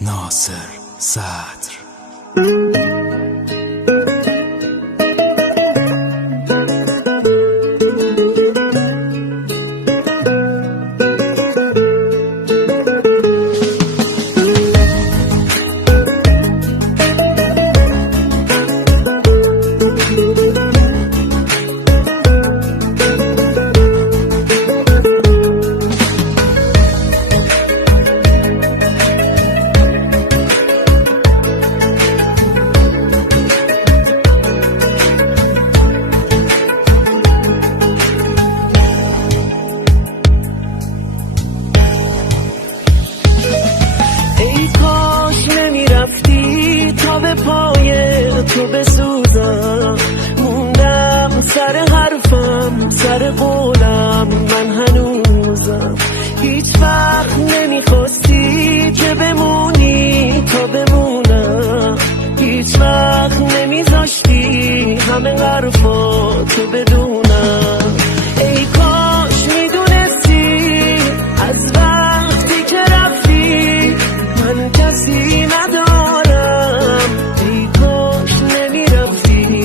ناصر صدر. به پای تو بسوزم، موندم سر حرفم، سر قولم، من هنوزم. هیچ وقت نمیخواستی که بمونی تا بمونم، هیچ وقت نمیذاشتی همه حرفا تو بدونم. ای کاش میدونستی از وقتی که رفتی من کسی ندارم. ای کاش میدونستی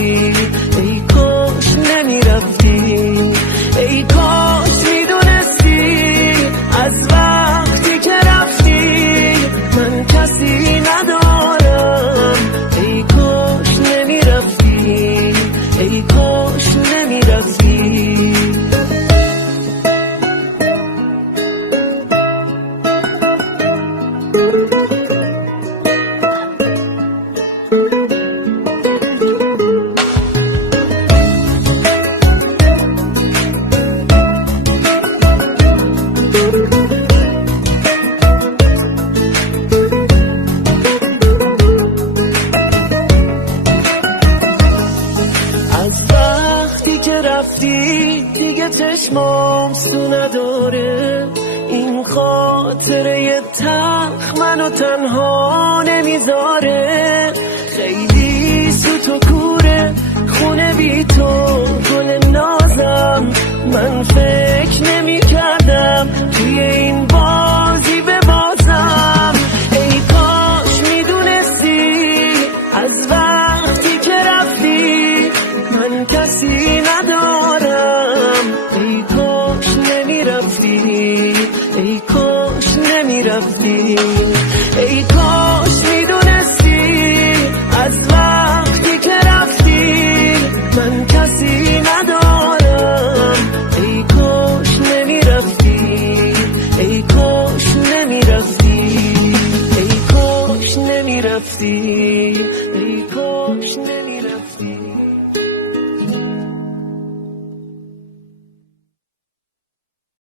از وقتی که رفتی من کسی ندارم. ای کاش نمیرفتی، ای کاش نمیرفتی. رفتی دیگه چشمام سو نداره، این خاطره تلخ منو تنها نمیذاره. خیلی سوت و کوره خونه بی تو، گل نازم، من فکر نمی کردم توی این بازی ببازم. ای کاش میدونستی از وقتی که رفتی من کسی ندارم. ای کاش نمیرفتی، ای کاش نمیرفتی. ای کاش میدونستی از وقتی که رفتی من کسی ندارم. ای کاش نمیرفتی، ای کاش نمیرفتی، ای کاش نمیرفتی، ای کاش نمیرفتی.